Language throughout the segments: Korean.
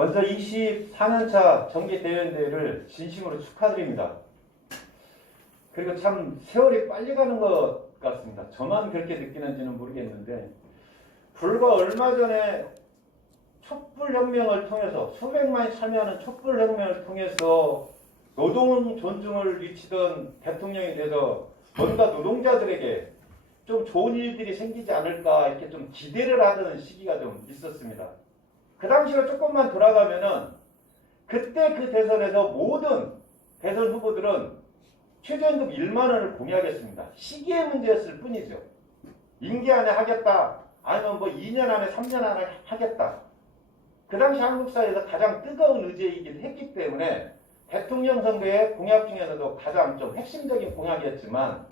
먼저 24년차 정기대연대회를 진심으로 축하드립니다. 그리고 참 세월이 빨리 가는 것 같습니다. 저만 그렇게 느끼는지는 모르겠는데 불과 얼마 전에 촛불혁명을 통해서 수백만이 참여하는 촛불혁명을 통해서 노동 존중을 외치던 대통령이 돼서 뭔가 노동자들에게 좀 좋은 일들이 생기지 않을까 이렇게 좀 기대를 하던 시기가 좀 있었습니다. 그 당시로 조금만 돌아가면은 그때 그 대선에서 모든 대선 후보들은 최저임금 1만 원을 공약했습니다. 시기의 문제였을 뿐이죠. 임기 안에 하겠다. 아니면 뭐 2년 안에 3년 안에 하겠다. 그 당시 한국 사회에서 가장 뜨거운 의제이긴 했기 때문에 대통령 선거의 공약 중에서도 가장 좀 핵심적인 공약이었지만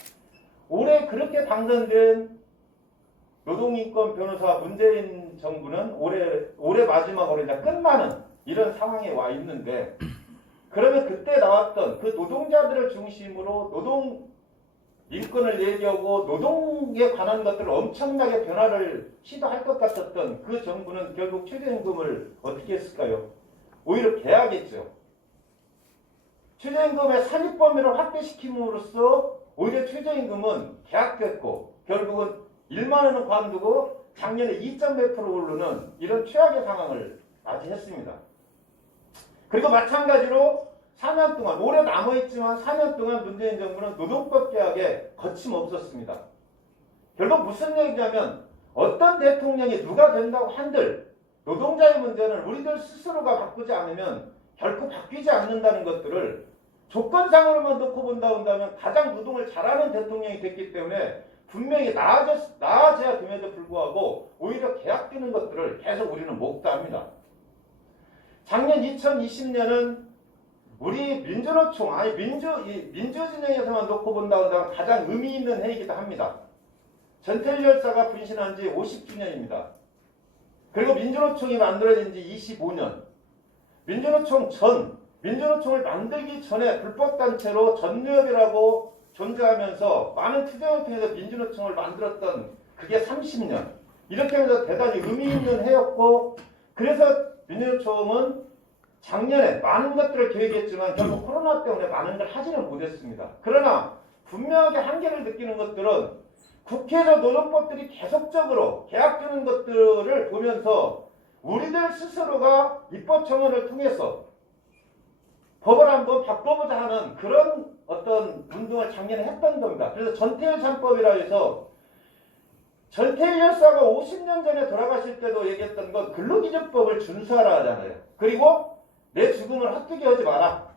올해 그렇게 당선된 노동인권 변호사 문재인 정부는 올해 마지막으로 이제 끝나는 이런 상황에 와 있는데 그러면 그때 나왔던 그 노동자들을 중심으로 노동 인권을 얘기하고 노동에 관한 것들을 엄청나게 변화를 시도할 것 같았던 그 정부는 결국 최저임금을 어떻게 했을까요? 오히려 개혁했죠. 최저임금의 산입 범위를 확대시킴으로써 오히려 최저임금은 개혁됐고 결국은 1만 원은 관두고 작년에 2.몇% 오르는 이런 최악의 상황을 맞이했습니다. 그리고 마찬가지로 4년 동안 올해 남아있지만 4년 동안 문재인 정부는 노동법 개혁에 거침없었습니다. 결국 무슨 얘기냐면 어떤 대통령이 누가 된다고 한들 노동자의 문제는 우리들 스스로가 바꾸지 않으면 결코 바뀌지 않는다는 것들을 조건상으로만 놓고 본다면 가장 노동을 잘하는 대통령이 됐기 때문에 분명히 나아져야 됨에도 불구하고 오히려 개혁되는 것들을 계속 우리는 목도합니다. 작년 2020년은 우리 민주노총, 민주진영에서만 놓고 본다면 가장 의미 있는 해이기도 합니다. 전태일 열사가 분신한 지 50주년입니다. 그리고 민주노총이 만들어진 지 25년. 민주노총을 만들기 전에 불법단체로 전유업이라고 존재하면서 많은 투쟁을 통해서 민주노총을 만들었던 그게 30년. 이렇게 하면서 대단히 의미 있는 해였고 그래서 민주노총은 작년에 많은 것들을 계획했지만 결국 코로나 때문에 많은 걸 하지는 못했습니다. 그러나 분명하게 한계를 느끼는 것들은 국회에서 노동법들이 계속적으로 개혁되는 것들을 보면서 우리들 스스로가 입법청원을 통해서 법을 한번 바꿔보자 하는 그런 어떤 운동을 작년에 했던 겁니다. 그래서 전태일 3법이라 해서 전태일 열사가 50년 전에 돌아가실 때도 얘기했던 건 근로기준법을 준수하라 하잖아요. 그리고 내 죽음을 헛되게 하지 마라.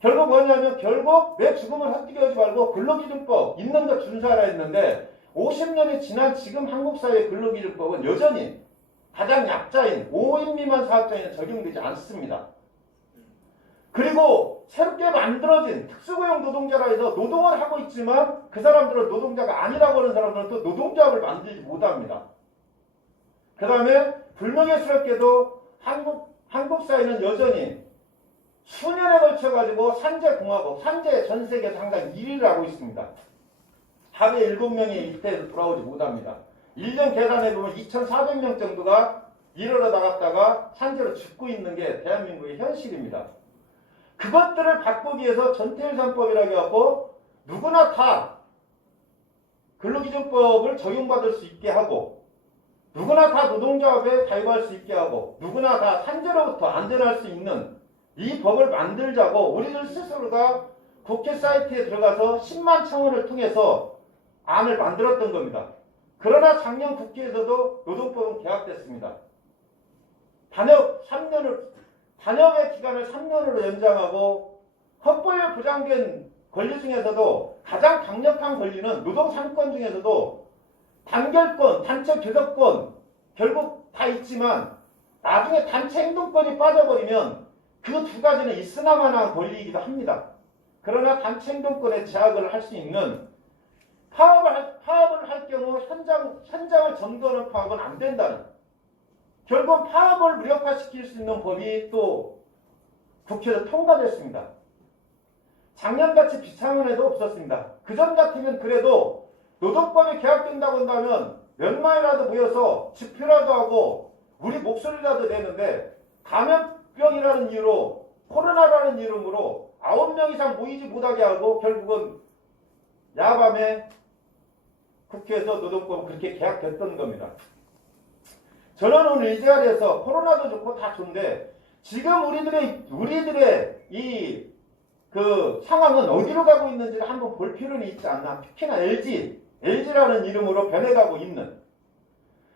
결국 뭐냐면 내 죽음을 헛되게 하지 말고 근로기준법 있는 거 준수하라 했는데 50년이 지난 지금 한국 사회의 근로기준법은 여전히 가장 약자인 5인 미만 사업장에는 적용되지 않습니다. 그리고 새롭게 만들어진 특수고용 노동자라 해서 노동을 하고 있지만 그 사람들은 노동자가 아니라고 하는 사람들은 또 노동조합을 만들지 못합니다. 그 다음에 불명예스럽게도 한국 사회는 여전히 수년에 걸쳐가지고 산재공화국, 산재 전 세계에서 항상 1위를 하고 있습니다. 하루에 7명이 이태에서 돌아오지 못합니다. 1년 계산해보면 2,400명 정도가 일하러 나갔다가 산재로 죽고 있는 게 대한민국의 현실입니다. 그것들을 바꾸기 위해서 전태일 3법이라고 해갖고 누구나 다 근로기준법을 적용받을 수 있게 하고 누구나 다 노동조합에 가입할 수 있게 하고 누구나 다 산재로부터 안전할 수 있는 이 법을 만들자고 우리들 스스로가 국회 사이트에 들어가서 10만 청원을 통해서 안을 만들었던 겁니다. 그러나 작년 국회에서도 노동법은 개혁됐습니다. 단역의 기간을 3년으로 연장하고 헌법에 보장된 권리 중에서도 가장 강력한 권리는 노동 3권 중에서도 단결권, 단체 교섭권 결국 다 있지만 나중에 단체 행동권이 빠져버리면 그 두 가지는 있으나마나 권리이기도 합니다. 그러나 단체 행동권에 제약을 할 수 있는 파업을 할 경우 현장을 점거하는 파업은 안 된다는 결국 파업을 무력화시킬 수 있는 법이 또 국회에서 통과됐습니다. 작년같이 비상한 해도 없었습니다. 그전 같으면 그래도 노동법이 개혁된다고 한다면 몇 만이라도 모여서 집회라도 하고 우리 목소리라도 내는데 감염병이라는 이유로 코로나라는 이름으로 9명 이상 모이지 못하게 하고 결국은 야밤에 국회에서 노동법 그렇게 계약됐던 겁니다. 저는 오늘 이 자리에서 코로나도 좋고 다 좋은데 지금 우리들의 이 그 상황은 어디로 가고 있는지를 한번 볼 필요는 있지 않나. 특히나 LG라는 이름으로 변해가고 있는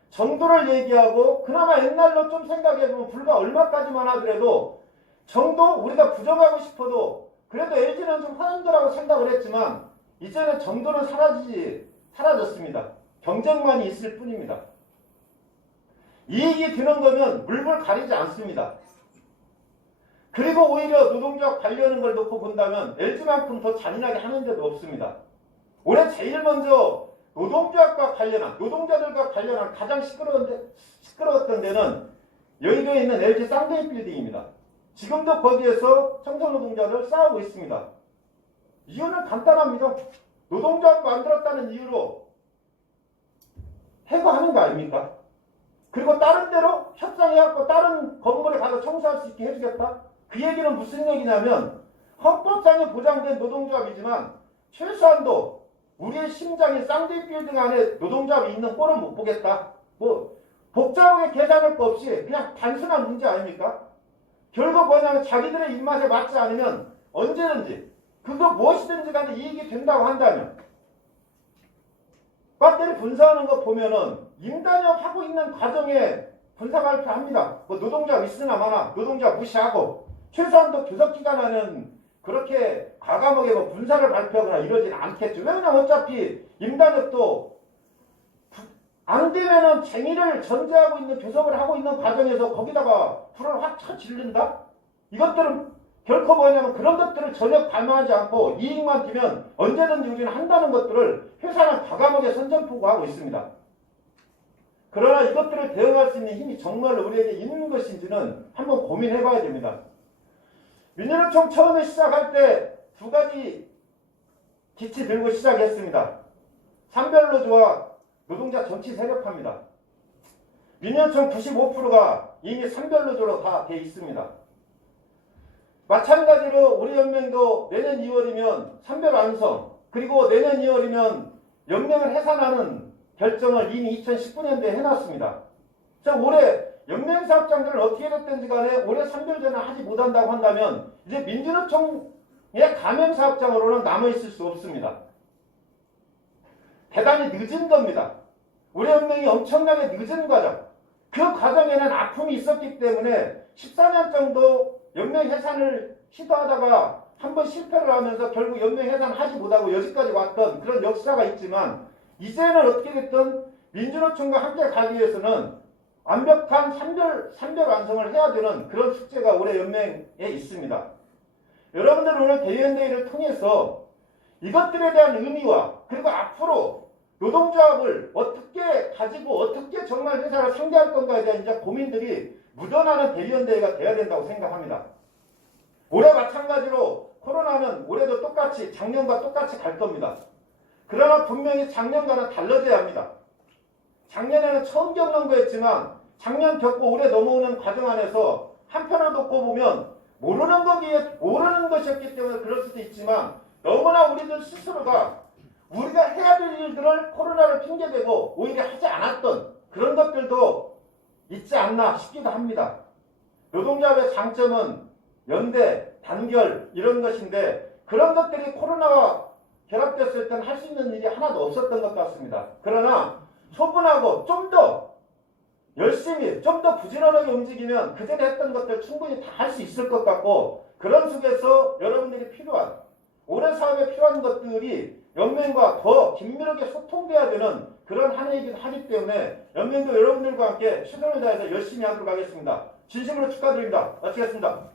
정도를 얘기하고 그나마 옛날로 좀 생각해보면 불과 얼마까지만 하더라도 정도 우리가 부정하고 싶어도 그래도 LG는 좀 화난다라고 생각을 했지만 이제는 정도는 사라졌습니다. 경쟁만이 있을 뿐입니다. 이익이 드는 거면 물불 가리지 않습니다. 그리고 오히려 노동조합 관리하는 걸 놓고 본다면 LG만큼 더 잔인하게 하는 데도 없습니다. 올해 제일 먼저 노동조합과 관련한 노동자들과 관련한 가장 시끄러웠던 데는 여의도에 있는 LG 쌍둥이 빌딩입니다. 지금도 거기에서 청소노동자들 싸우고 있습니다. 이유는 간단합니다. 노동조합 만들었다는 이유로 해고하는 거 아닙니까? 그리고 다른 데로 협상해갖고 다른 건물에 가서 청소할 수 있게 해주겠다? 그 얘기는 무슨 얘기냐면 헌법상에 보장된 노동조합이지만 최소한도 우리의 심장인 쌍둥이 빌딩 안에 노동조합이 있는 꼴은 못 보겠다. 뭐 복잡하게 계산할 거 없이 그냥 단순한 문제 아닙니까? 결국 뭐냐면 자기들의 입맛에 맞지 않으면 언제든지 그거 무엇이든지 간에 이익이 된다고 한다면 배터리 분사하는 거 보면은 임단협 하고 있는 과정에 분사 발표합니다. 뭐 노동조합 있으나 마나 노동조합 무시하고 최소한도 교섭기간 안에는 그렇게 과감하게 뭐 분사를 발표하거나 이러지는 않겠죠. 왜냐면 어차피 임단협도 안 되면은 쟁의를 전제하고 있는 교섭을 하고 있는 과정에서 거기다가 불을 확 쳐질른다? 이것들은 결코 뭐냐면 그런 것들을 전혀 감안하지 않고 이익만 뛰면 언제든지 우리는 한다는 것들을 회사는 과감하게 선전포고하고 있습니다. 그러나 이것들을 대응할 수 있는 힘이 정말 우리에게 있는 것인지는 한번 고민해봐야 됩니다. 민주노총 처음에 시작할 때 두 가지 기치 들고 시작했습니다. 산별노조와 노동자 정치 세력화입니다. 민주노총 95%가 이미 산별노조로 다 돼 있습니다. 마찬가지로 우리 연맹도 내년 2월이면 산별 완성 그리고 내년 2월이면 연맹을 해산하는 결정을 이미 2019년도에 해놨습니다. 자, 올해 연맹사업장들은 어떻게 됐든지 간에 올해 산별전환 하지 못한다고 한다면 이제 민주노총의 가맹사업장으로는 남아있을 수 없습니다. 대단히 늦은 겁니다. 우리 연맹이 엄청나게 늦은 과정. 그 과정에는 아픔이 있었기 때문에 14년 정도 연맹 해산을 시도하다가 한번 실패를 하면서 결국 연맹 해산하지 못하고 여기까지 왔던 그런 역사가 있지만 이제는 어떻게 됐든 민주노총과 함께 가기 위해서는 완벽한 산별 완성을 해야 되는 그런 숙제가 올해 연맹에 있습니다. 여러분들 오늘 대의원대회를 통해서 이것들에 대한 의미와 그리고 앞으로 노동조합을 어떻게 가지고 어떻게 정말 회사를 상대할 건가에 대한 이제 고민들이 묻어나는 대의원대회가 돼야 된다고 생각합니다. 올해 마찬가지로 코로나는 올해도 똑같이 작년과 똑같이 갈 겁니다. 그러나 분명히 작년과는 달라져야 합니다. 작년에는 처음 겪는 거였지만 작년 겪고 올해 넘어오는 과정 안에서 한편을 놓고 보면 모르는 것이었기 때문에 그럴 수도 있지만 너무나 우리들 스스로가 우리가 해야 될 일들을 코로나를 핑계대고 오히려 하지 않았던 그런 것들도 있지 않나 싶기도 합니다. 노동조합의 장점은 연대, 단결 이런 것인데 그런 것들이 코로나와 결합됐을 때는 할 수 있는 일이 하나도 없었던 것 같습니다. 그러나 소분하고 좀 더 열심히 좀 더 부지런하게 움직이면 그전에 했던 것들 충분히 다 할 수 있을 것 같고 그런 속에서 여러분들이 필요한 올해 사업에 필요한 것들이 연맹과 더 긴밀하게 소통돼야 되는 그런 한 해이기도 하기 때문에 연맹도 여러분들과 함께 최선을 다해서 열심히 하도록 하겠습니다. 진심으로 축하드립니다. 마치겠습니다.